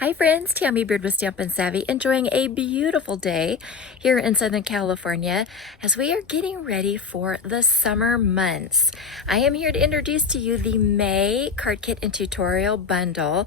Hi friends, Tammy Beard with Stampin' Savvy, enjoying a beautiful day here in Southern California as we are getting ready for the summer months. I am here to introduce to you the May card kit and tutorial bundle.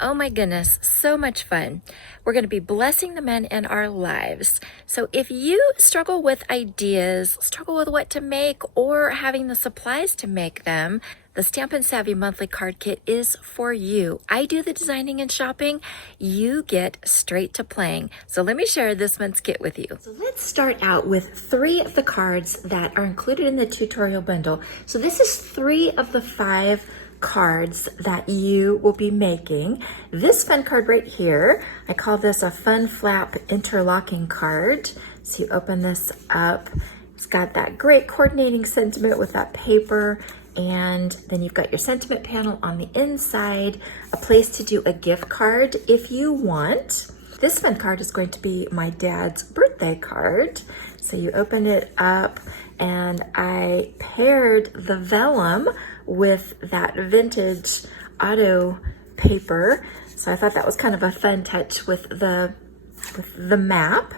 Oh my goodness, so much fun. We're going to be blessing the men in our lives. So if you struggle with ideas, struggle with what to make, or having the supplies to make them, the Stampin' Savvy monthly card kit is for you. I do the designing and shopping. You get straight to playing. So let me share this month's kit with you. So let's start out with 3 of the cards that are included in the tutorial bundle. So this is 3 of the 5 cards that you will be making. This fun card right here, I call this a fun flap interlocking card. So you open this up. It's got that great coordinating sentiment with that paper. And then you've got your sentiment panel on the inside, a place to do a gift card if you want. This fun card is going to be my dad's birthday card. So you open it up and I paired the vellum with that vintage auto paper. So I thought that was kind of a fun touch with the map.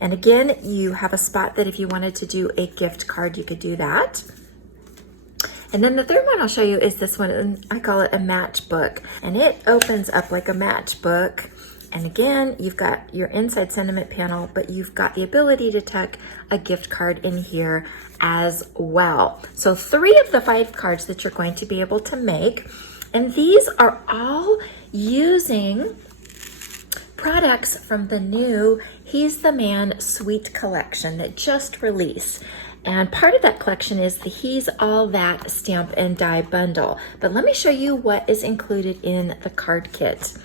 And again, you have a spot that if you wanted to do a gift card, you could do that. And then the third one I'll show you is this one, and I call it a matchbook. And it opens up like a matchbook. And again, you've got your inside sentiment panel, but you've got the ability to tuck a gift card in here as well. So 3 of the 5 cards that you're going to be able to make. And these are all using products from the new He's the Man Sweet collection that just released. And part of that collection is the He's All That Stamp and Die bundle. But let me show you what is included in the card kit.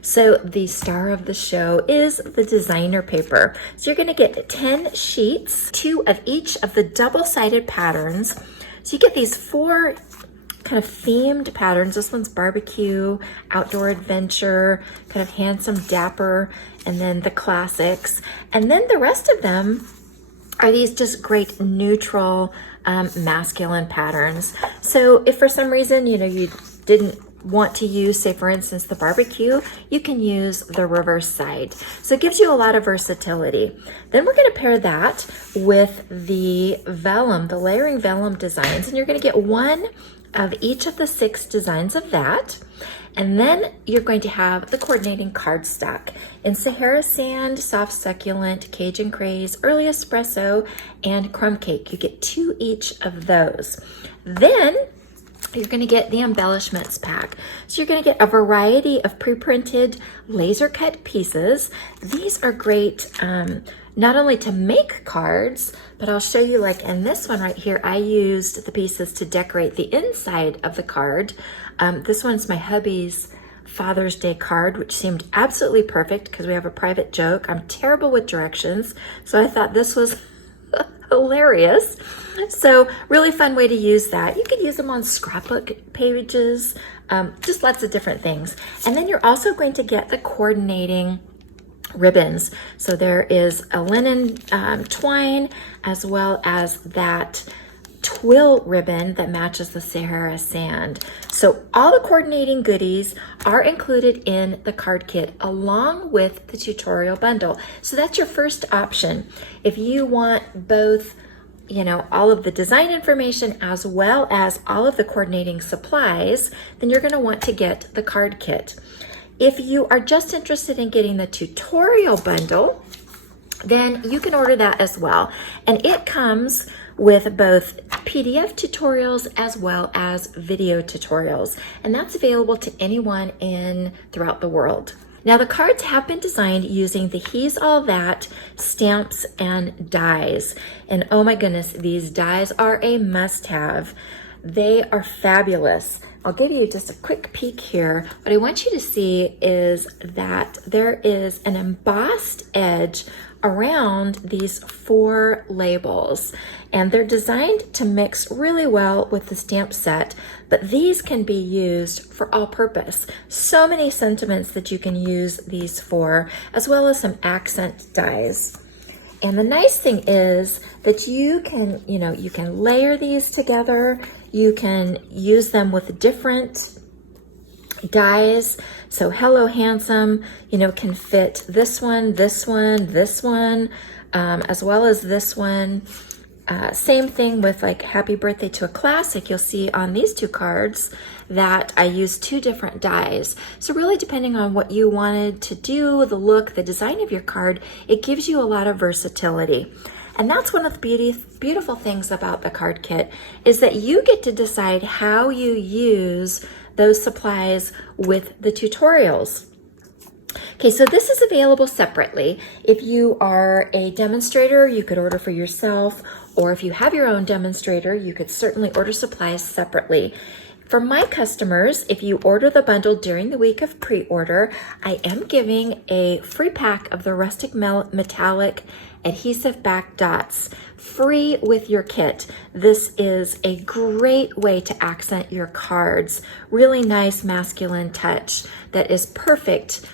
So the star of the show is the designer paper. So you're gonna get 10 sheets, 2 of each of the double-sided patterns. So you get these 4 kind of themed patterns. This one's barbecue, outdoor adventure, kind of handsome, dapper, and then the classics. And then the rest of them are these just great neutral masculine patterns. So if for some reason, you didn't want to use, say for instance, the barbecue, you can use the reverse side. So it gives you a lot of versatility. Then we're going to pair that with the vellum, the layering vellum designs, and you're going to get 1 of each of the 6 designs of that. And then you're going to have the coordinating cardstock in Sahara Sand, Soft Succulent, Cajun Craze, Early Espresso, and Crumb Cake. You get 2 each of those. Then you're going to get the embellishments pack. So you're going to get a variety of pre-printed laser cut pieces. These are great not only to make cards, but I'll show you, like in this one right here, I used the pieces to decorate the inside of the card. This one's my hubby's Father's Day card, which seemed absolutely perfect because we have a private joke. I'm terrible with directions, so I thought this was hilarious. So really fun way to use that. You could use them on scrapbook pages, just lots of different things. And then you're also going to get the coordinating ribbons. So there is a linen twine as well as that twill ribbon that matches the Sahara Sand. So all the coordinating goodies are included in the card kit along with the tutorial bundle. So that's your first option. If you want both, all of the design information as well as all of the coordinating supplies, then you're going to want to get the card kit. If you are just interested in getting the tutorial bundle, then you can order that as well. And it comes with both PDF tutorials as well as video tutorials. And that's available to anyone throughout the world. Now the cards have been designed using the He's All That stamps and dies. And oh my goodness, these dies are a must-have. They are fabulous. I'll give you just a quick peek here. What I want you to see is that there is an embossed edge around these 4 labels, and they're designed to mix really well with the stamp set, but these can be used for all purpose. So many sentiments that you can use these for, as well as some accent dies. And the nice thing is that you can layer these together. You can use them with different dies. So Hello Handsome, can fit this one, this one, this one, as well as this one. Same thing with like Happy Birthday to a Classic. You'll see on these two cards that I used two different dies. So really depending on what you wanted to do, the look, the design of your card, it gives you a lot of versatility. And that's one of the beautiful things about the card kit is that you get to decide how you use those supplies with the tutorials. Okay, so this is available separately. If you are a demonstrator, you could order for yourself, or if you have your own demonstrator, you could certainly order supplies separately. For my customers, if you order the bundle during the week of pre-order, I am giving a free pack of the rustic metallic adhesive back dots free with your kit. This is a great way to accent your cards. Really nice masculine touch that is perfect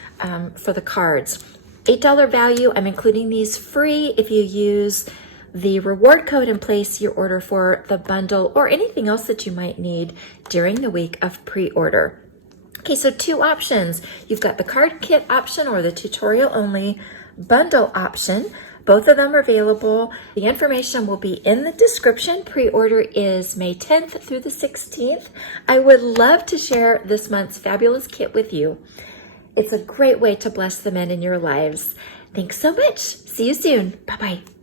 for the cards. $8 value. I'm including these free if you use the reward code and place your order for the bundle or anything else that you might need during the week of pre-order. Okay, so two options. You've got the card kit option or the tutorial only bundle option. Both of them are available. The information will be in the description. Pre-order is May 10th through the 16th. I would love to share this month's fabulous kit with you. It's a great way to bless the men in your lives. Thanks so much. See you soon. Bye-bye.